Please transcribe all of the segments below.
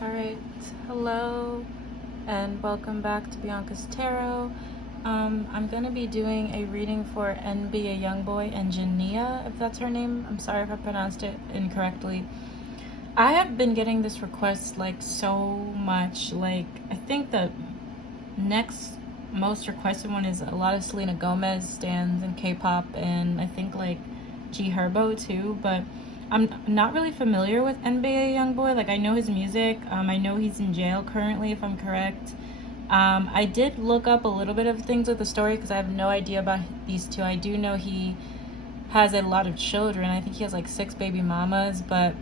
Alright, hello and welcome back to Bianca's Tarot. I'm going to be doing a reading for NBA Youngboy and Jania, if that's her name. I'm sorry if I pronounced it incorrectly. I have been getting this request like so much. Like, I think the next most requested one is a lot of Selena Gomez stands and K-pop, and I think like G Herbo too, but I'm not really familiar with NBA Youngboy. Like, I know his music. I know he's in jail currently, if I'm correct. I did look up a little bit of things with the story because I have no idea about these two. I do know he has a lot of children. I think he has like 6 baby mamas, but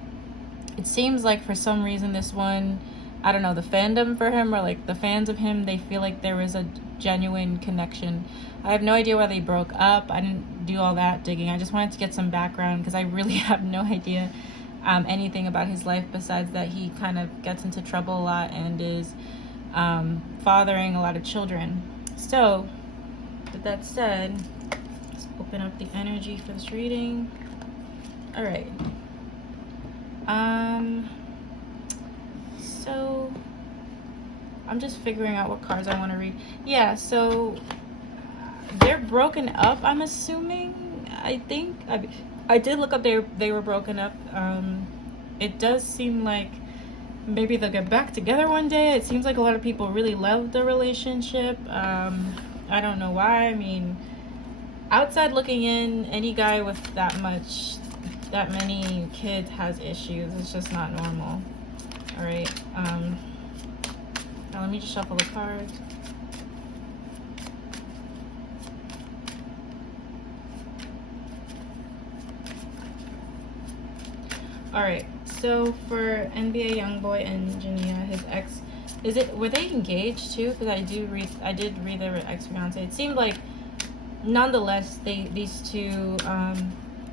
it seems like for some reason this one, I don't know, the fandom for him or like the fans of him, they feel like there was a genuine connection. I have no idea why they broke up. I didn't do all that digging. I just wanted to get some background because I really have no idea anything about his life besides that he kind of gets into trouble a lot and is fathering a lot of children. So, with that said, let's open up the energy for this reading. All right. So I'm just figuring out what cards I want to read. Yeah, so they're broken up, I'm assuming. I think I did look up they were broken up. It does seem like maybe they'll get back together one day. It seems like a lot of people really love the relationship. I don't know why. I mean, outside looking in, any guy with that many kids has issues. It's just not normal. All right. Now let me just shuffle the cards. All right. So for NBA Youngboy and Jania, his ex, were they engaged too? Because I did read they were ex-fiance. It seemed like, nonetheless, these two,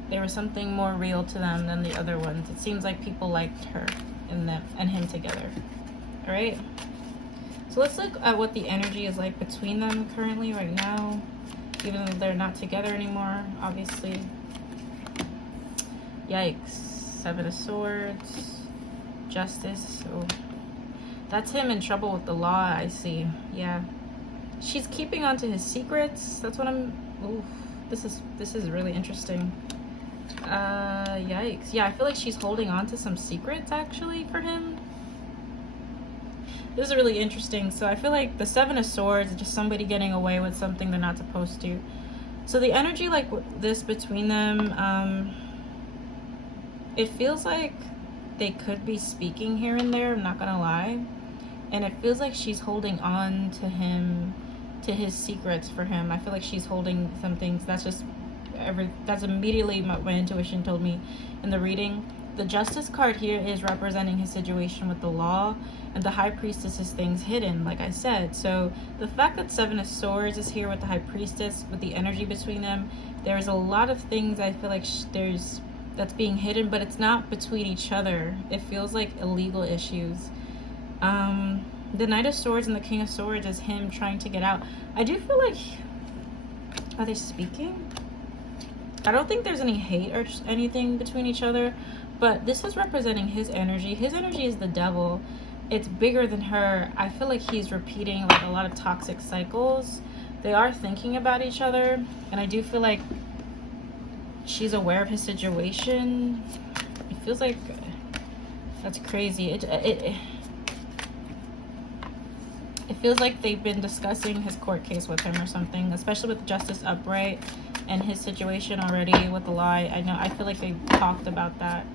there was something more real to them than the other ones. It seems like people liked her and them and him together. All right. So let's look at what the energy is like between them currently right now, even though they're not together anymore, obviously. Yikes. 7 of Swords, Justice. Oh, that's him in trouble with the law, I see. Yeah. She's keeping on to his secrets. That's what I'm... Ooh, this is really interesting. Yikes. Yeah, I feel like she's holding on to some secrets, actually, for him. This is really interesting. So I feel like the 7 of Swords is just somebody getting away with something they're not supposed to. So the energy like this between them, it feels like they could be speaking here and there, I'm not gonna lie. And it feels like she's holding on to him, to his secrets for him. I feel like she's holding some things. That's immediately my intuition told me in the reading. The Justice card here is representing his situation with the law, and the High Priestess is things hidden, like I said. So the fact that 7 of Swords is here with the High Priestess, with the energy between them, there's a lot of things I feel like that's being hidden, but it's not between each other. It feels like illegal issues. The Knight of Swords and the King of Swords is him trying to get out. I do feel like, are they speaking? I don't think there's any hate or anything between each other, but this is representing his energy. His energy is the devil. It's bigger than her. I feel like he's repeating like a lot of toxic cycles. They are thinking about each other, and I do feel like she's aware of his situation. It feels like that's crazy. It feels like they've been discussing his court case with him or something, especially with Justice upright and his situation already with the lie. I feel like they talked about that,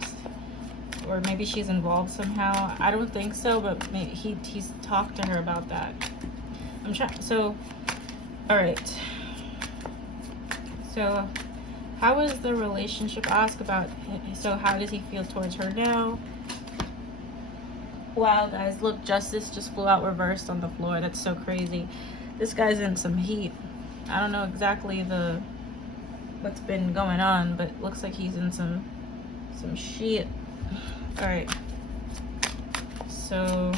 or maybe she's involved somehow. I don't think so, but maybe he's talked to her about that. I'm trying. So, all right. So, how is the relationship? Ask about. So, how does he feel towards her now? Wow, guys, look, Justice just flew out reversed on the floor. That's so crazy. This guy's in some heat. I don't know exactly what's been going on, but it looks like he's in some shit. All right. So,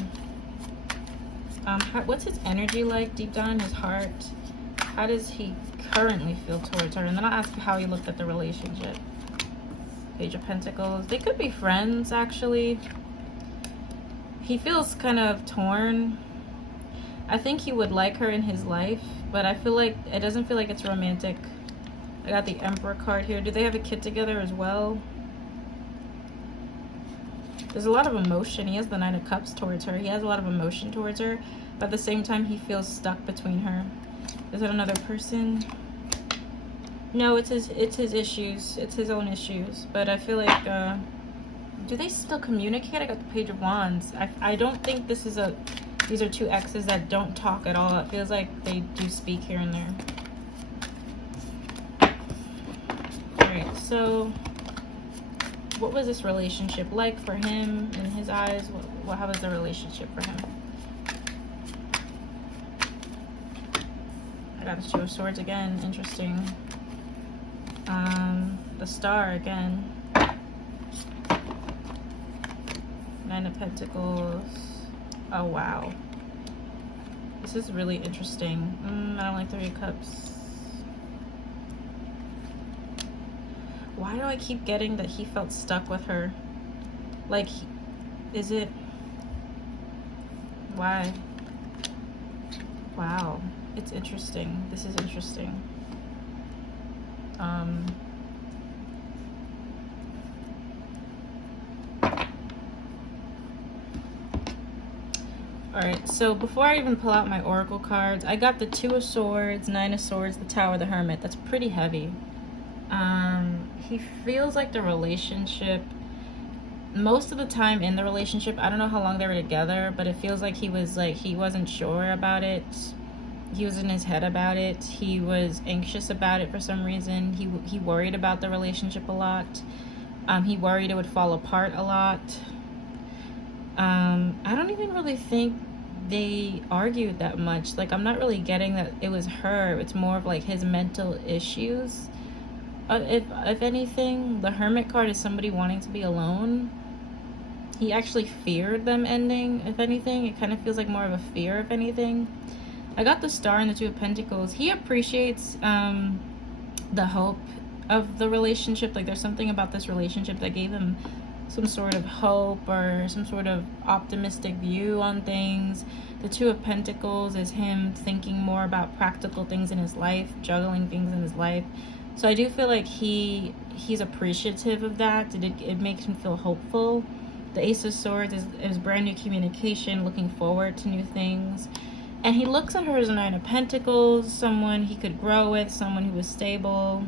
what's his energy like deep down in his heart? How does he currently feel towards her? And then I'll ask how he looked at the relationship. Page of Pentacles. They could be friends, actually. he feels kind of torn. I think he would like her in his life, but I feel like it doesn't feel like it's romantic. I got the Emperor card here. Do they have a kid together as well? There's a lot of emotion. He has the Nine of Cups towards her. He has a lot of emotion towards her, but at the same time, he feels stuck between her. Is it another person? No, it's his issues. It's his own issues. But I feel like, do they still communicate? I got the Page of Wands. I don't think this is these are two exes that don't talk at all. It feels like they do speak here and there. Alright, so what was this relationship like for him in his eyes? How was the relationship for him? I got the Two of Swords again. Interesting. The Star again. Nine of Pentacles. Oh, wow. This is really interesting. I don't like Three of Cups. Why do I keep getting that he felt stuck with her? Like, is it... Why? Wow. It's interesting. This is interesting. Alright, so before I even pull out my Oracle cards, I got the Two of Swords, Nine of Swords, the Tower, the Hermit. That's pretty heavy. He feels like the relationship, most of the time in the relationship, I don't know how long they were together, but it feels like he wasn't sure about it. He was in his head about it. He was anxious about it for some reason. He worried about the relationship a lot. He worried it would fall apart a lot. I don't even really think they argued that much. Like, I'm not really getting that it was her. It's more of like his mental issues. If anything, the Hermit card is somebody wanting to be alone. He actually feared them ending, if anything. It kind of feels like more of a fear, if anything. I got the Star and the Two of Pentacles. He appreciates the hope of the relationship. Like, there's something about this relationship that gave him some sort of hope or some sort of optimistic view on things. The Two of Pentacles is him thinking more about practical things in his life, juggling things in his life. So I do feel like he's appreciative of that. It makes him feel hopeful. The Ace of Swords is brand new communication, looking forward to new things. And he looks at her as a Nine of Pentacles, someone he could grow with, someone who was stable,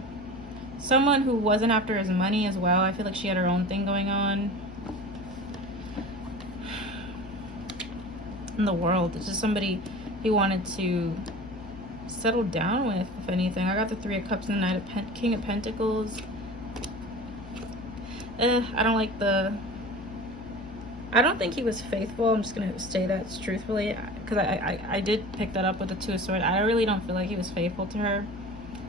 someone who wasn't after his money as well. I feel like she had her own thing going on in the world. It's just somebody he wanted to settle down with, if anything. I got the Three of Cups and the King of Pentacles. I don't like I don't think he was faithful. I'm just gonna say that truthfully, because I did pick that up with the Two of Swords. I really don't feel like he was faithful to her,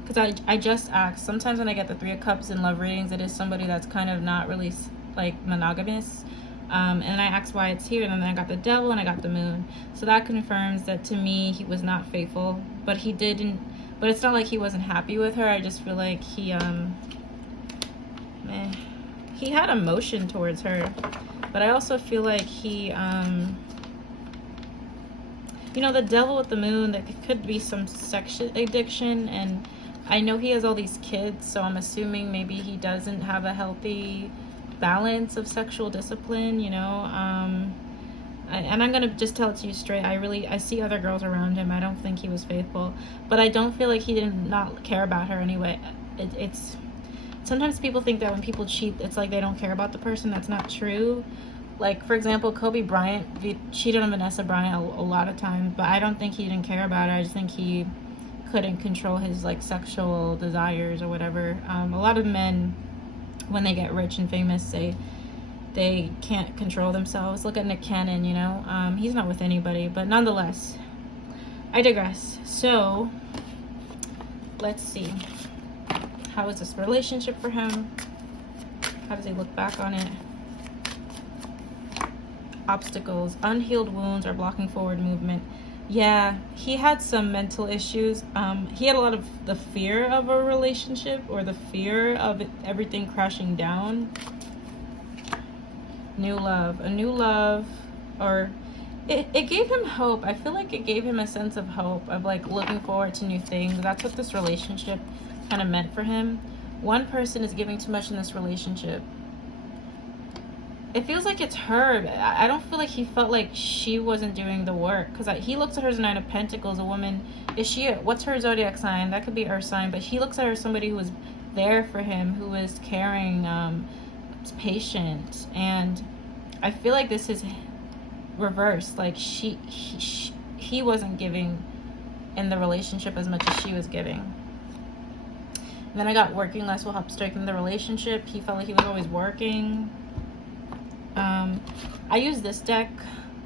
because I just asked. Sometimes when I get the Three of Cups in love readings, it is somebody that's kind of not really like monogamous. And I asked why it's here, and then I got the Devil and I got the Moon. So that confirms that to me he was not faithful, but he didn't. But it's not like he wasn't happy with her. I just feel like he had emotion towards her, but I also feel like he you know, the Devil with the Moon, that could be some sex addiction, and I know he has all these kids, so I'm assuming maybe he doesn't have a healthy balance of sexual discipline, you know. And I'm gonna just tell it to you straight. I see other girls around him. I don't think he was faithful, but I don't feel like he did not care about her anyway. It's sometimes people think that when people cheat, it's like they don't care about the person. That's not true. Like, for example, Kobe Bryant cheated on Vanessa Bryant a lot of times, but I don't think he didn't care about her. I just think he couldn't control his like sexual desires or whatever. A lot of men, when they get rich and famous, they can't control themselves. Look at Nick Cannon, you know. He's not with anybody, but nonetheless, I digress. So let's see, how is this relationship for him? How does he look back on it? Obstacles, unhealed wounds are blocking forward movement. Yeah, he had some mental issues. He had a lot of the fear of a relationship, or the fear of everything crashing down. New love, a new love. or it gave him hope. I feel like it gave him a sense of hope, of like looking forward to new things. That's what this relationship kind of meant for him. One person is giving too much in this relationship. It feels like it's her. I don't feel like he felt like she wasn't doing the work, because he looks at her as a Nine of Pentacles, a woman. Is she, what's her zodiac sign? That could be Earth sign, but he looks at her as somebody who was there for him, who is caring, patient. And I feel like this is reversed. Like he wasn't giving in the relationship as much as she was giving. And then I got working less will help strengthen the relationship. He felt like he was always working. I use this deck,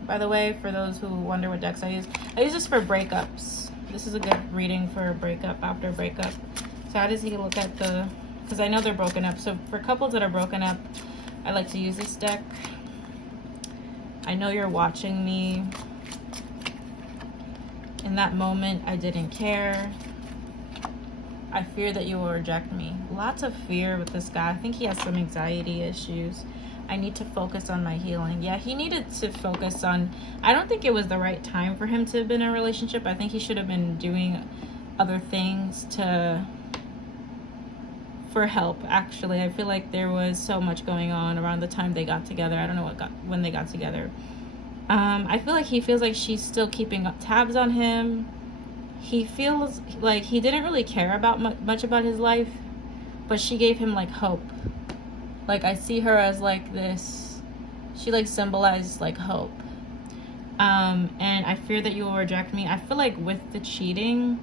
by the way, for those who wonder what decks I use. I use this for breakups. This is a good reading for a breakup, after a breakup. So how does he look at the, because I know they're broken up. So for couples that are broken up, I like to use this deck. I know you're watching me. In that moment, I didn't care. I fear that you will reject me. Lots of fear with this guy. I think he has some anxiety issues. I need to focus on my healing. Yeah, he needed to focus on, I don't think it was the right time for him to have been in a relationship. I think he should have been doing other things for help, actually. I feel like there was so much going on around the time they got together. I don't know when they got together. I feel like he feels like she's still keeping up tabs on him. He feels like he didn't really care about much about his life, but she gave him like hope. Like, I see her as like this, she like symbolizes like hope. And I fear that you will reject me. I feel like with the cheating,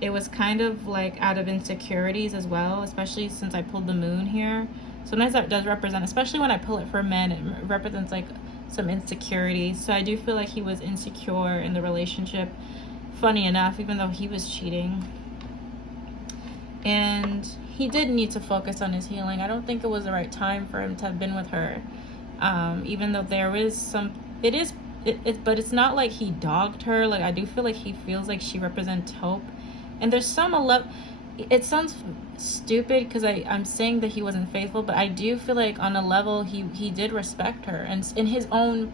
it was kind of like out of insecurities as well, especially since I pulled the moon here. Sometimes that does represent, especially when I pull it for men, it represents like some insecurity. So I do feel like he was insecure in the relationship, funny enough, even though he was cheating. And he did need to focus on his healing. I don't think it was the right time for him to have been with her. Even though there is some, but it's not like he dogged her. Like, I do feel like he feels like she represents hope. And there's some it sounds stupid because I'm saying that he wasn't faithful, but I do feel like on a level he did respect her, and in his own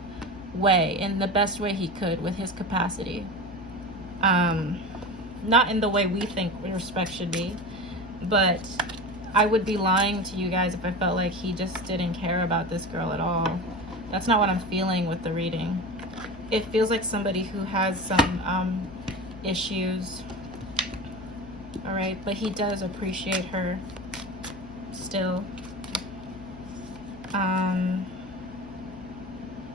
way, in the best way he could with his capacity. Not in the way we think respect should be, but I would be lying to you guys if I felt like he just didn't care about this girl at all. That's not what I'm feeling with the reading. It feels like somebody who has some issues. All right, but he does appreciate her still.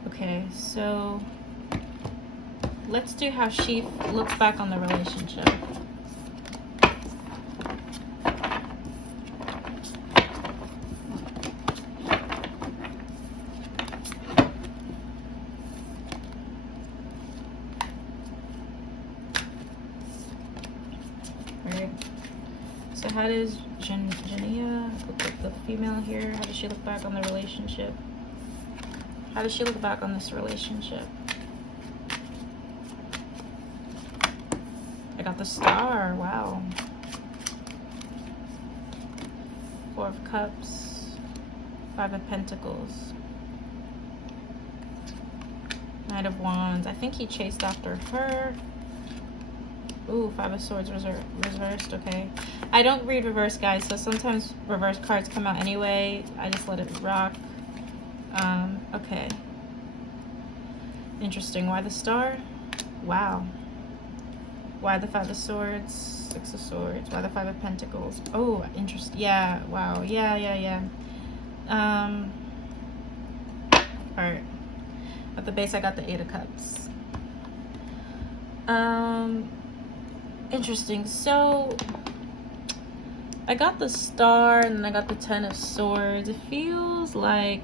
Okay, so let's do how she looks back on the relationship. So how does Jania, the female here, how does she look back on the relationship? How does she look back on this relationship? I got the Star, wow. Four of Cups, Five of Pentacles, Knight of Wands. I think he chased after her. Ooh, Five of Swords reversed, okay. I don't read reverse, guys, so sometimes reverse cards come out anyway. I just let it rock. Okay. Interesting. Why the Star? Wow. Why the Five of Swords? Six of Swords. Why the Five of Pentacles? Oh, interesting. Yeah, wow. Yeah. Alright. At the base, I got the Eight of Cups. Interesting. So I got the Star and then I got the Ten of Swords. It feels like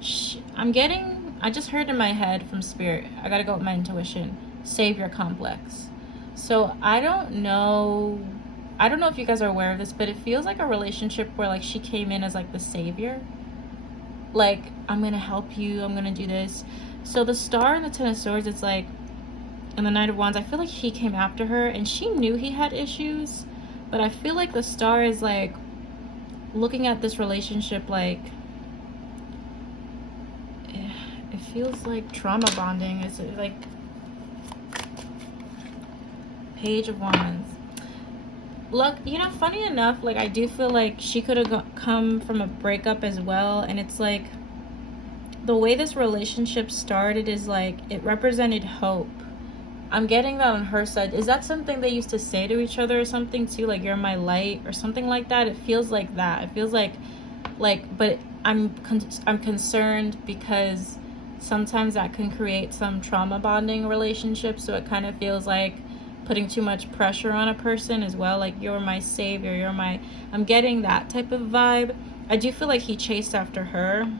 I just heard in my head from Spirit, I gotta go with my intuition, savior complex. So I don't know if you guys are aware of this, but it feels like a relationship where like she came in as like the savior, like, I'm gonna help you, I'm gonna do this. So the Star and the Ten of Swords, it's like, and the Knight of Wands, I feel like he came after her and she knew he had issues, but I feel like the Star is like looking at this relationship like, it feels like trauma bonding. It's like Page of Wands. Look, you know, funny enough, like I do feel like she could have come from a breakup as well, and it's like the way this relationship started is like it represented hope. I'm getting that on her side. Is that something they used to say to each other or something too, like you're my light or something like that? It feels like that. It feels like but I'm concerned because sometimes that can create some trauma bonding relationship, so it kind of feels like putting too much pressure on a person as well, like you're my savior, you're my, I'm getting that type of vibe. I do feel like he chased after her.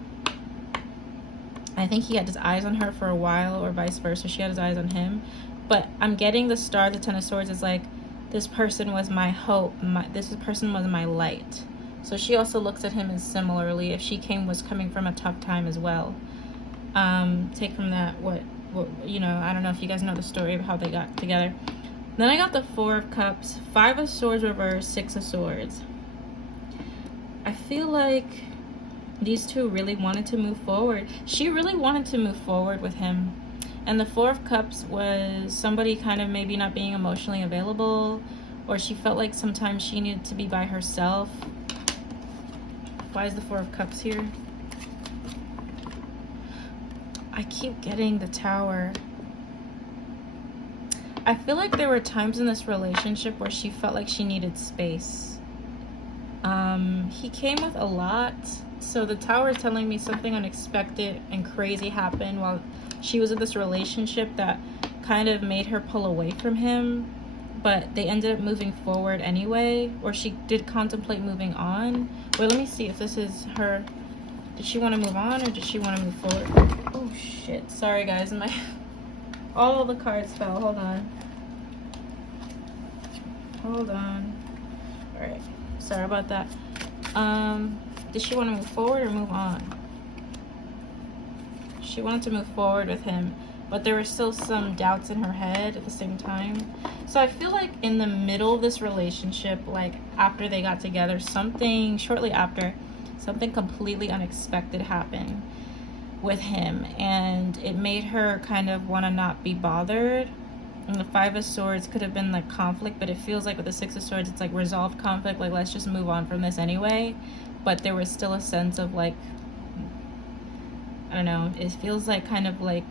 I think he had his eyes on her for a while, or vice versa, she had his eyes on him. But I'm getting the Star, the Ten of Swords is like, this person was my hope, this person was my light. So she also looks at him as similarly, if she was coming from a tough time as well. Take from that what you know, I don't know if you guys know the story of how they got together. Then I got the Four of Cups, Five of Swords reversed, Six of Swords. I feel like these two really wanted to move forward. She really wanted to move forward with him. And the Four of Cups was somebody kind of maybe not being emotionally available, or she felt like sometimes she needed to be by herself. Why is the Four of Cups here? I keep getting the Tower. I feel like there were times in this relationship where she felt like she needed space. He came with a lot. So the Tower is telling me something unexpected and crazy happened while she was in this relationship that kind of made her pull away from him. But they ended up moving forward anyway. Or she did contemplate moving on. Wait, let me see if this is her. Did she want to move on or did she want to move forward? Oh shit. Sorry guys, all the cards fell. Hold on. All right, sorry about that. Did she want to move forward or move on? She wanted to move forward with him, but there were still some doubts in her head at the same time. So I feel like in the middle of this relationship, like after they got together, shortly after, something completely unexpected happened with him, and it made her kind of want to not be bothered. And the Five of Swords could have been like conflict, but it feels like with the Six of Swords it's like resolved conflict, like let's just move on from this anyway. But there was still a sense of like, I don't know, it feels like kind of like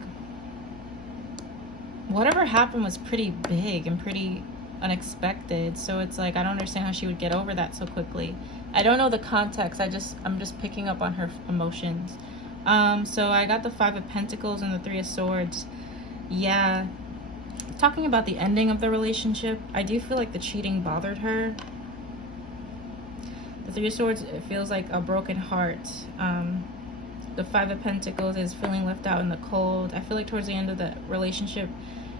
whatever happened was pretty big and pretty unexpected. So it's like I don't understand how she would get over that so quickly. I don't know the context, I'm just picking up on her emotions. So I got the Five of Pentacles and the Three of Swords. Yeah, talking about the ending of the relationship, I do feel like the cheating bothered her. The Three of Swords, it feels like a broken heart. The Five of Pentacles is feeling left out in the cold. I feel like towards the end of the relationship,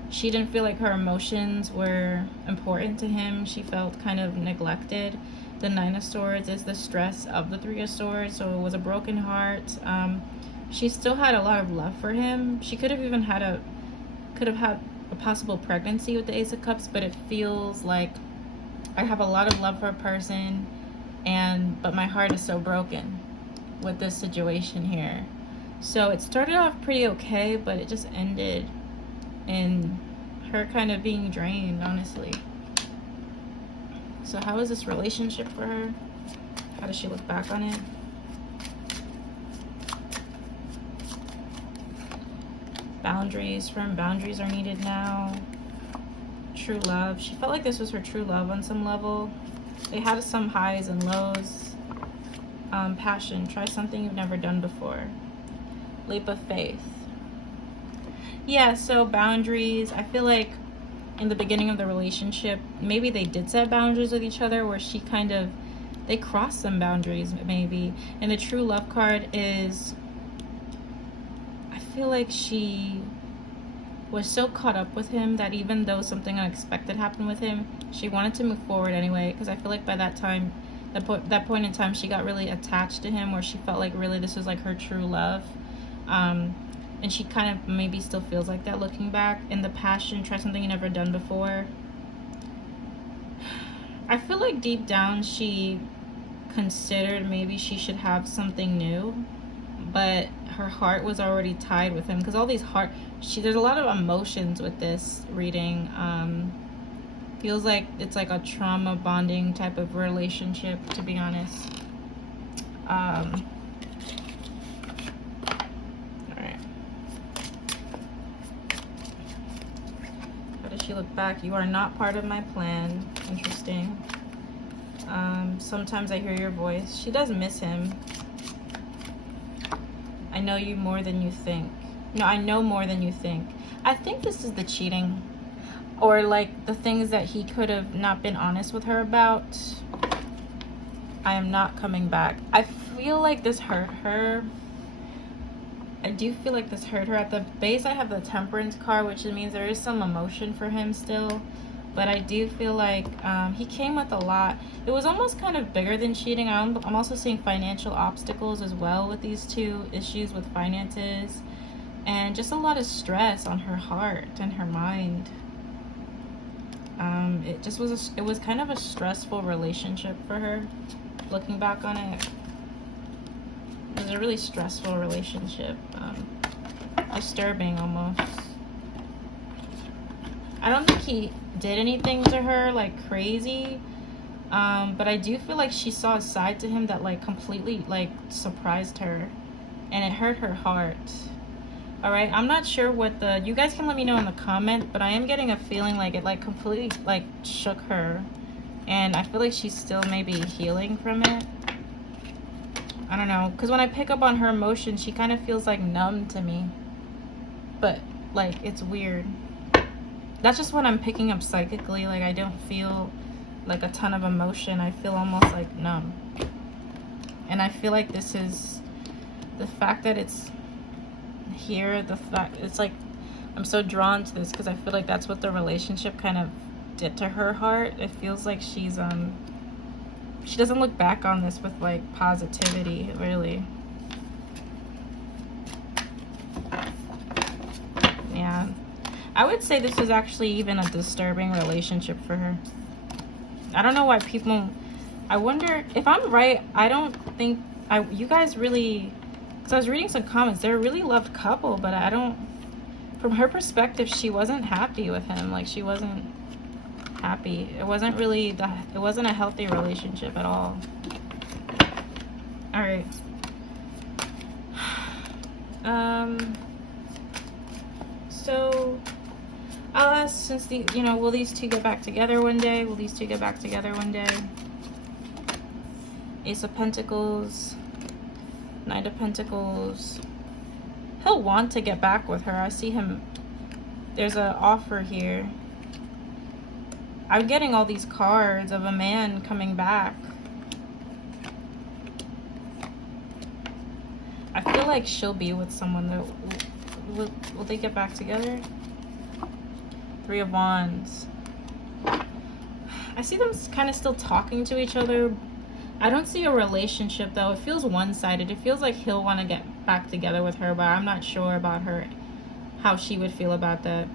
she didn't feel like her emotions were important to him. She felt kind of neglected. The Nine of Swords is the stress of the Three of Swords, so it was a broken heart. She still had a lot of love for him. She could have even had a possible pregnancy with the Ace of Cups, but it feels like I have a lot of love for a person, but my heart is so broken with this situation here. So it started off pretty okay, but it just ended in her kind of being drained, honestly. So how is this relationship for her? How does she look back on it? Boundaries, firm boundaries are needed now. True love. She felt like this was her true love on some level. They had some highs and lows. Passion. Try something you've never done before. Leap of faith. Yeah, so boundaries. I feel like in the beginning of the relationship, maybe they did set boundaries with each other where they crossed some boundaries maybe. And the true love card is, I feel like she was so caught up with him that even though something unexpected happened with him, she wanted to move forward anyway, because I feel like by that time, that point in time, she got really attached to him, where she felt like really this was like her true love. And she kind of maybe still feels like that looking back. In the passion, try something you never done before. I feel like deep down she considered maybe she should have something new, but her heart was already tied with him, because all these there's a lot of emotions with this reading. Feels like it's like a trauma bonding type of relationship, to be honest. All right. How does she look back? You are not part of my plan. Interesting. Sometimes I hear your voice. She does miss him. I know you more than you think. No, I know more than you think. I think this is the cheating. Or like the things that he could have not been honest with her about. I am not coming back. I feel like this hurt her. I do feel like this hurt her. At the base I have the Temperance card, which means there is some emotion for him still. But I do feel like he came with a lot. It was almost kind of bigger than cheating. I'm also seeing financial obstacles as well with these two issues with finances. And just a lot of stress on her heart and her mind. It was kind of a stressful relationship for her. Looking back on it, it was a really stressful relationship. Disturbing almost. I don't think he did anything to her like crazy, but I do feel like she saw a side to him that like completely like surprised her, and it hurt her heart. All right, I'm not sure what you guys can let me know in the comment, but I am getting a feeling like it like completely like shook her, and I feel like she's still maybe healing from it. I don't know, because when I pick up on her emotions, she kind of feels like numb to me, but like it's weird. That's just what I'm picking up psychically. Like I don't feel like a ton of emotion. I feel almost like numb, and I feel like this is the fact that it's here, the fact it's like I'm so drawn to this because I feel like that's what the relationship kind of did to her heart. It feels like she's she doesn't look back on this with like positivity, really. Yeah, I would say this is actually even a disturbing relationship for her. I don't know why people, I wonder if I'm right. I don't think you guys really, because I was reading some comments, they're a really loved couple, but I don't, from her perspective, she wasn't happy with him. Like she wasn't happy. It wasn't really it wasn't a healthy relationship at all. All right. So I'll ask, since will these two get back together one day? Will these two get back together one day? Ace of Pentacles, Knight of Pentacles. He'll want to get back with her. I see him. There's an offer here. I'm getting all these cards of a man coming back. I feel like she'll be with someone that will they get back together? Three of Wands. I see them kind of still talking to each other. I don't see a relationship though. It feels one-sided. It feels like he'll want to get back together with her, but I'm not sure about her, how she would feel about that.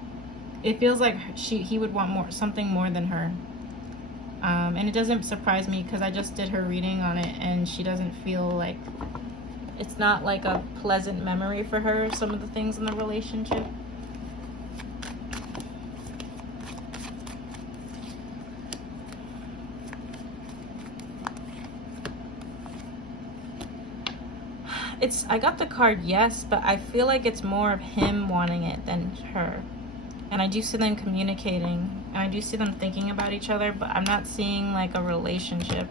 It feels like he would want something more than her. And it doesn't surprise me because I just did her reading on it and she doesn't feel like, it's not like a pleasant memory for her, some of the things in the relationship. I got the card yes, but I feel like it's more of him wanting it than her. And I do see them communicating, and I do see them thinking about each other, but I'm not seeing like a relationship.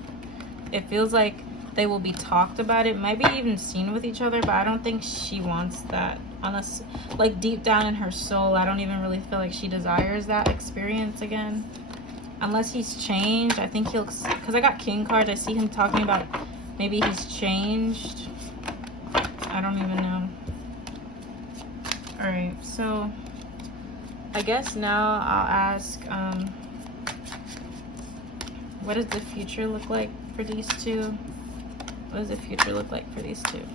It feels like they will be talked about, it might be even seen with each other, but I don't think she wants that. Unless, like deep down in her soul, I don't even really feel like she desires that experience again. Unless he's changed. I think because I got King cards, I see him talking about maybe he's changed. I don't even know. Alright, so I guess now I'll ask, what does the future look like for these two? What does the future look like for these two?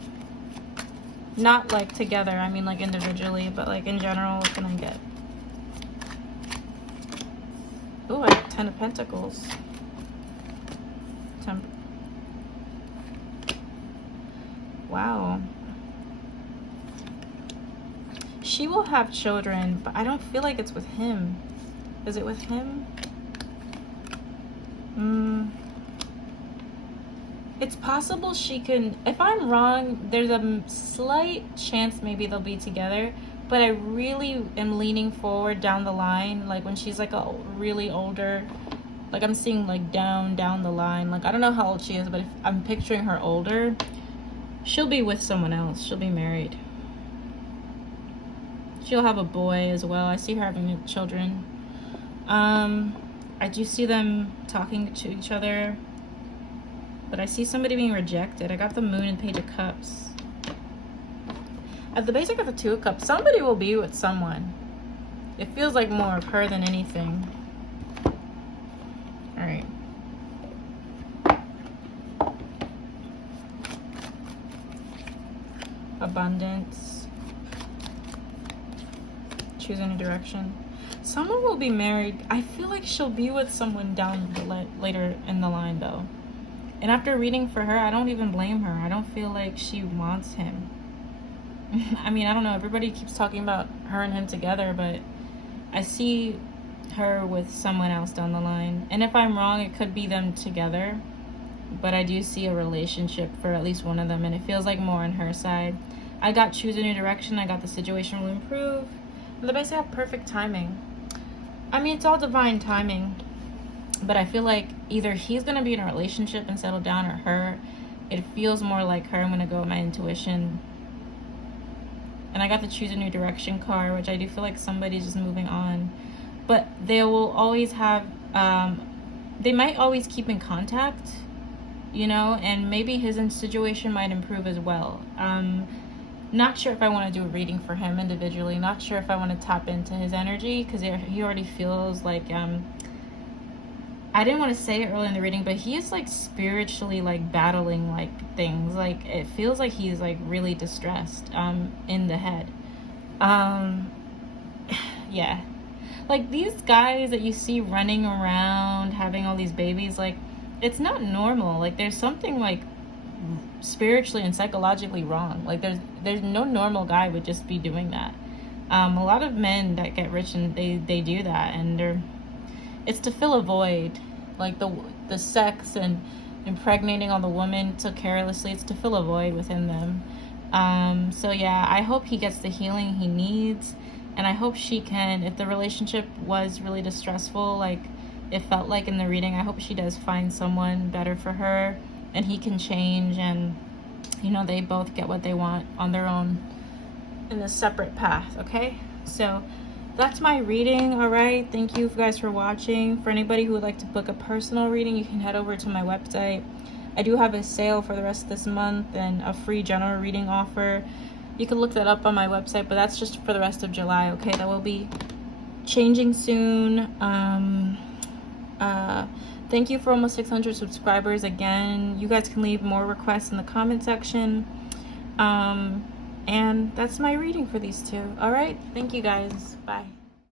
Not like together, I mean like individually, but like in general, what can I get? Oh, I got 10 of Pentacles. Wow. she will have children, but I don't feel like it's with him. Is it with him? It's possible she can, if I'm wrong, there's a slight chance maybe they'll be together, but I really am leaning forward down the line, like when she's like a really older, like I'm seeing like down the line, like I don't know how old she is, but if I'm picturing her older, she'll be with someone else. She'll be married. She'll have a boy as well. I see her having children. I do see them talking to each other, but I see somebody being rejected. I got the Moon and Page of Cups. At the base, I got the Two of Cups. Somebody will be with someone. It feels like more of her than anything. All right. Abundance. Choose any direction. Someone will be married. I feel like she'll be with someone down the later in the line, though. And after reading for her, I don't even blame her. I don't feel like she wants him. I mean, I don't know. Everybody keeps talking about her and him together, but I see her with someone else down the line. And if I'm wrong, it could be them together. But I do see a relationship for at least one of them, and it feels like more on her side. I got choose a new direction. I got the situation will improve. And the base, I have perfect timing. I mean, it's all divine timing. But I feel like either he's going to be in a relationship and settle down, or her. It feels more like her. I'm going to go with my intuition. And I got the choose a new direction card, which I do feel like somebody's just moving on. But they will always have, they might always keep in contact, you know, and maybe his situation might improve as well. Not sure if I want to do a reading for him individually. Not sure if I want to tap into his energy, because he already feels like, I didn't want to say it early in the reading, but he is like spiritually like battling like things. Like it feels like he's like really distressed in the head. Yeah. Like these guys that you see running around having all these babies, like it's not normal. Like there's something like spiritually and psychologically wrong. Like there's no normal guy would just be doing that. A lot of men that get rich and they do that, and it's to fill a void, like the sex and impregnating on the woman so carelessly. It's to fill a void within them. So yeah, I hope he gets the healing he needs, and I hope she can, if the relationship was really distressful, like it felt like in the reading, I hope she does find someone better for her, and he can change, and you know, they both get what they want on their own in a separate path. Okay, so that's my reading. All right, thank you guys for watching. For anybody who would like to book a personal reading, you can head over to my website. I do have a sale for the rest of this month and a free general reading offer. You can look that up on my website, but that's just for the rest of July. Okay, that will be changing soon. Thank you for almost 600 subscribers again. You guys can leave more requests in the comment section. And that's my reading for these two. All right, thank you guys. Bye.